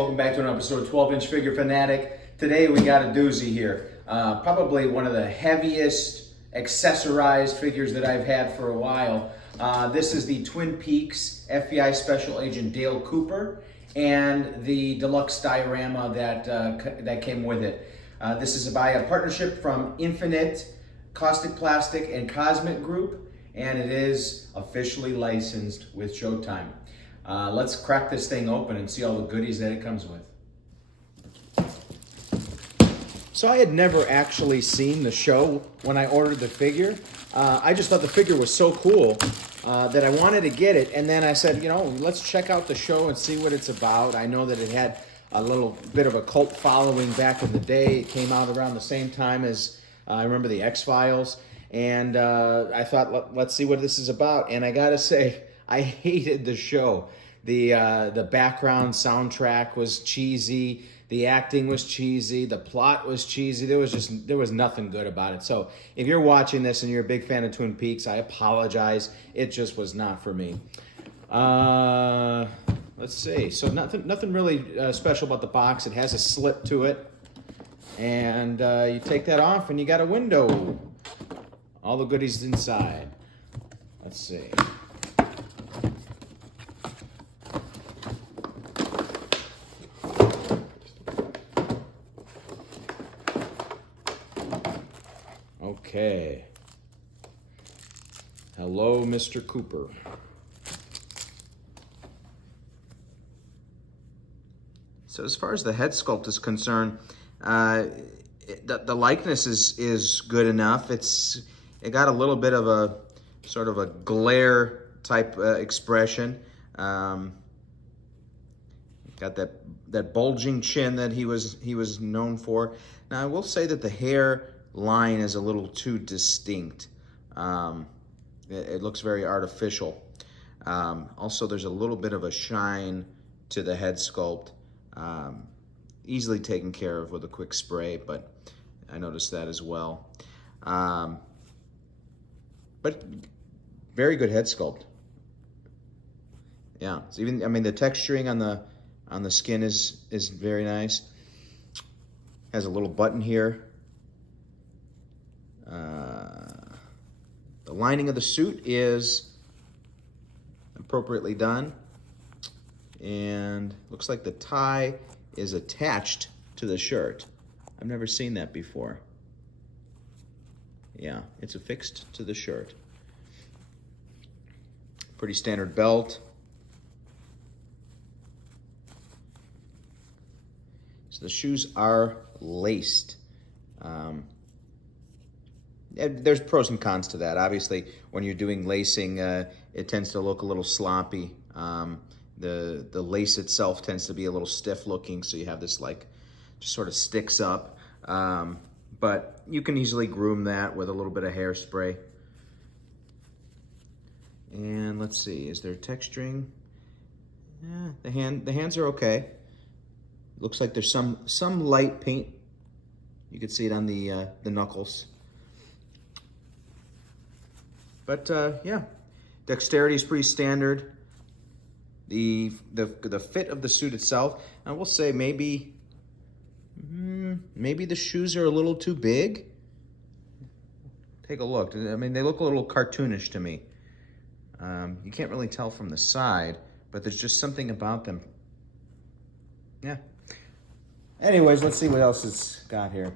welcome back to an episode of 12-inch Figure Fanatic. Today we got a doozy here. Probably one of the heaviest accessorized figures that I've had for a while. This is the Twin Peaks FBI Special Agent Dale Cooper and the deluxe diorama that came with it. This is by a partnership from Infinite, Caustic Plastic, and Cosmic Group, and it is officially licensed with Showtime. Let's crack this thing open and see all the goodies that it comes with. So I had never actually seen the show when I ordered the figure. I just thought the figure was so cool that I wanted to get it. And then I said, you know, let's check out the show and see what it's about. I know that it had a little bit of a cult following back in the day. It came out around the same time as I remember the X-Files. And I thought, let's see what this is about. And I gotta say, I hated the show. The background soundtrack was cheesy. The acting was cheesy. The plot was cheesy. There was nothing good about it. So if you're watching this and you're a big fan of Twin Peaks, I apologize. It just was not for me. Let's see. So nothing really special about the box. It has a slip to it, and you take that off, and you got a window. All the goodies inside. Let's see. Okay. Hello, Mr. Cooper. So as far as the head sculpt is concerned, the likeness is good enough. It got a little bit of a sort of a glare type expression. Got that bulging chin that he was known for. Now I will say that the hair line is a little too distinct. It looks very artificial. Also, there's a little bit of a shine to the head sculpt. Easily taken care of with a quick spray, but I noticed that as well. But very good head sculpt. Yeah, so even, I mean, the texturing on the skin is very nice. Has a little button here. The lining of the suit is appropriately done, and looks like the tie is attached to the shirt. I've never seen that before. Yeah, it's affixed to the shirt. Pretty standard belt. So the shoes are laced. There's pros and cons to that. Obviously, when you're doing lacing, it tends to look a little sloppy. The lace itself tends to be a little stiff looking, so you have this like, just sort of sticks up. But you can easily groom that with a little bit of hairspray. And let's see, is there texturing? Yeah, the hands are okay. Looks like there's some light paint. You can see it on the knuckles. But yeah, dexterity is pretty standard. The fit of the suit itself, I will say maybe the shoes are a little too big. Take a look. I mean, they look a little cartoonish to me. You can't really tell from the side, but there's just something about them. Yeah. Anyways, let's see what else it's got here.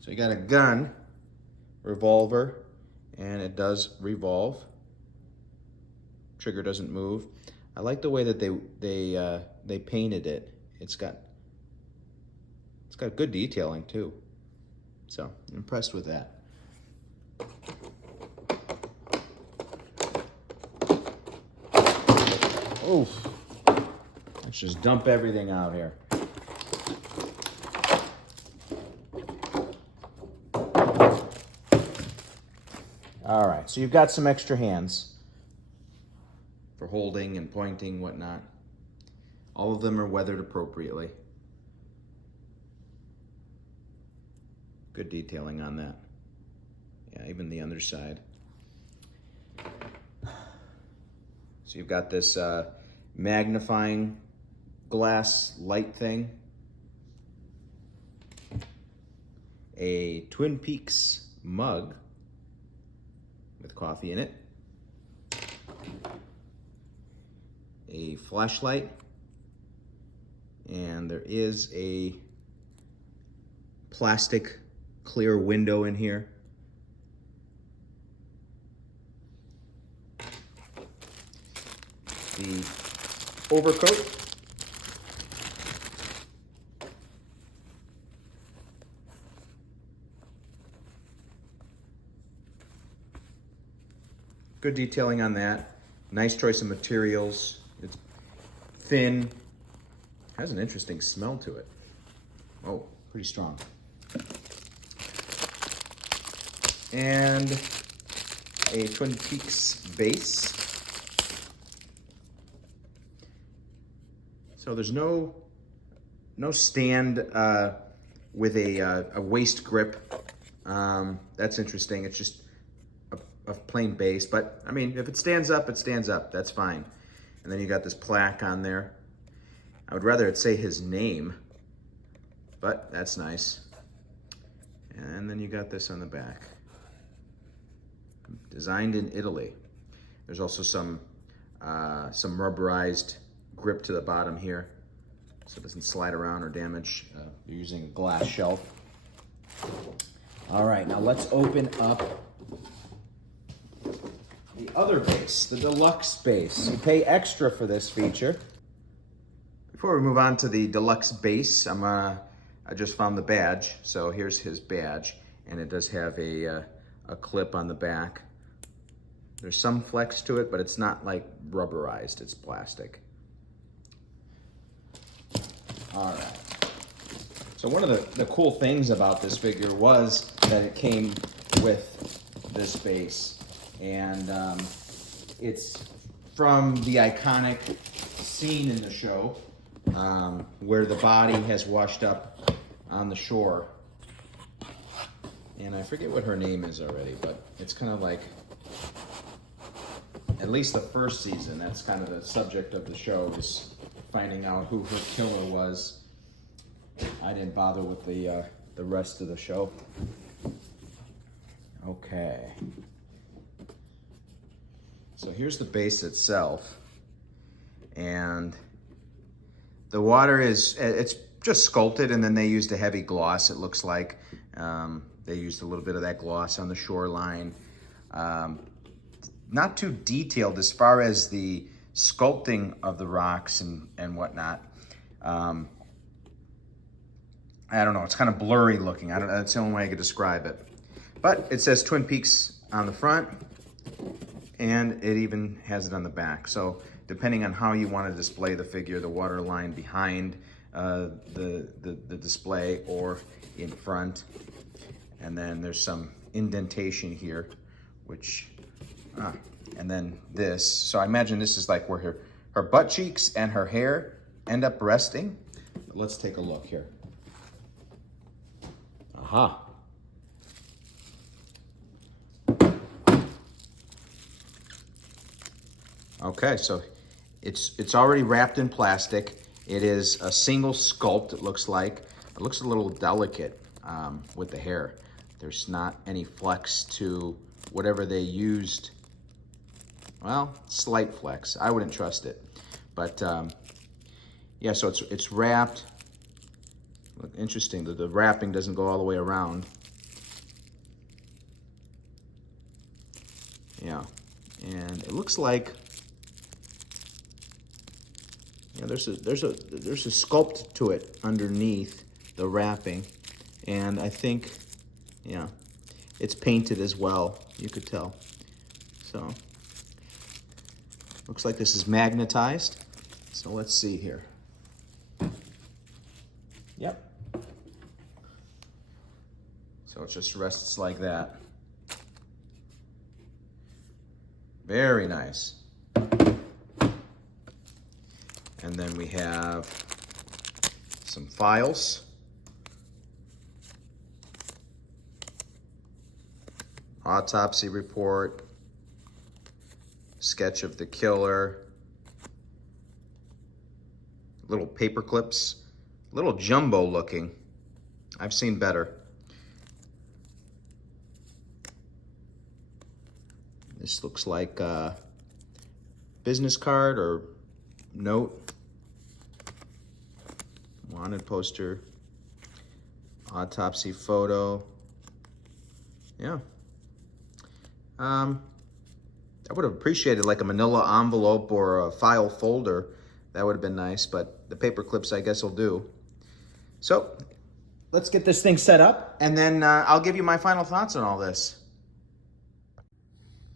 So you got a gun, revolver, and it does revolve. Trigger doesn't move. I like the way that they painted it. It's got good detailing too. So I'm impressed with that. Oof. Let's just dump everything out here. All right, so you've got some extra hands for holding and pointing, whatnot. All of them are weathered appropriately. Good detailing on that. Yeah, even the underside. So you've got this magnifying glass light thing, a Twin Peaks mug with coffee in it, a flashlight, and there is a plastic clear window in here. The overcoat. Good detailing on that. Nice choice of materials. It's thin. Has an interesting smell to it. Oh, pretty strong. And a Twin Peaks base. So there's no stand with a waist grip. That's interesting. It's just a plain base, but I mean, if it stands up, it stands up. That's fine. And then you got this plaque on there. I would rather it say his name, but that's nice. And then you got this on the back. Designed in Italy. There's also some rubberized grip to the bottom here, so it doesn't slide around or damage. You're using a glass shelf. All right, now let's open up the other base, the deluxe base. You pay extra for this feature. Before we move on to the deluxe base, I just found the badge. So here's his badge, and it does have a clip on the back. There's some flex to it, but it's not like rubberized, it's plastic. All right. So one of the cool things about this figure was that it came with this base. And it's from the iconic scene in the show where the body has washed up on the shore. And I forget what her name is already, but it's kind of like, at least the first season, that's kind of the subject of the show, is finding out who her killer was. I didn't bother with the rest of the show. Okay. So here's the base itself, and the water it's just sculpted, and then they used a heavy gloss, it looks like. They used a little bit of that gloss on the shoreline. Not too detailed as far as the sculpting of the rocks and whatnot. I don't know, it's kind of blurry looking. That's the only way I could describe it. But it says Twin Peaks on the front, and it even has it on the back. So depending on how you want to display the figure, the water line behind the display or in front. And then there's some indentation here, which, and then this. So I imagine this is like where her butt cheeks and her hair end up resting. But let's take a look here. Aha. Okay, so it's already wrapped in plastic. It is a single sculpt, it looks like. It looks a little delicate with the hair. There's not any flex to whatever they used. Well, slight flex. I wouldn't trust it. But yeah, so it's wrapped. Look, interesting, the wrapping doesn't go all the way around. Yeah, and it looks like, yeah, there's a sculpt to it underneath the wrapping, and I think, yeah, it's painted as well. You could tell. So looks like this is magnetized. So let's see here. Yep. So it just rests like that. Very nice. And then we have some files. Autopsy report. sketch of the killer. Little paper clips, little jumbo looking. I've seen better. This looks like a business card or note. Wanted poster. Autopsy photo. Yeah. I would have appreciated like a manila envelope or a file folder. That would have been nice, but the paper clips I guess will do. So let's get this thing set up, and then I'll give you my final thoughts on all this.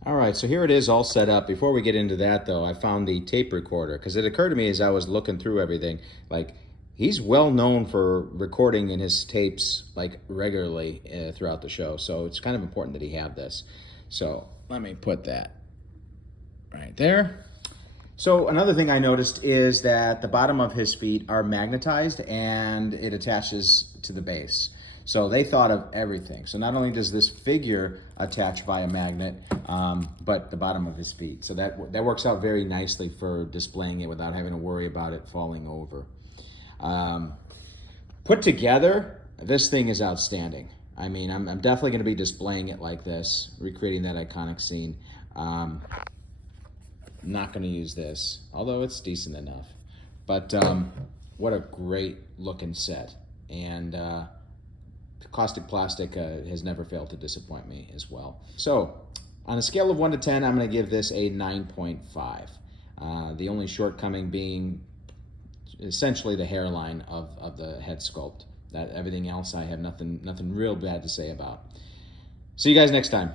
All right, so here it is all set up. Before we get into that though, I found the tape recorder, because it occurred to me as I was looking through everything, like he's well known for recording in his tapes like regularly throughout the show. So it's kind of important that he have this. So let me put that right there. So another thing I noticed is that the bottom of his feet are magnetized and it attaches to the base. So they thought of everything. So not only does this figure attach via magnet, but the bottom of his feet. So that works out very nicely for displaying it without having to worry about it falling over. Put together, this thing is outstanding. I mean, I'm definitely going to be displaying it like this, recreating that iconic scene. Not going to use this, although it's decent enough. But what a great looking set. And caustic plastic has never failed to disappoint me as well. So on a scale of 1 to 10, I'm going to give this a 9.5. The only shortcoming being essentially the hairline of the head sculpt. That everything else I have nothing real bad to say about. See you guys next time.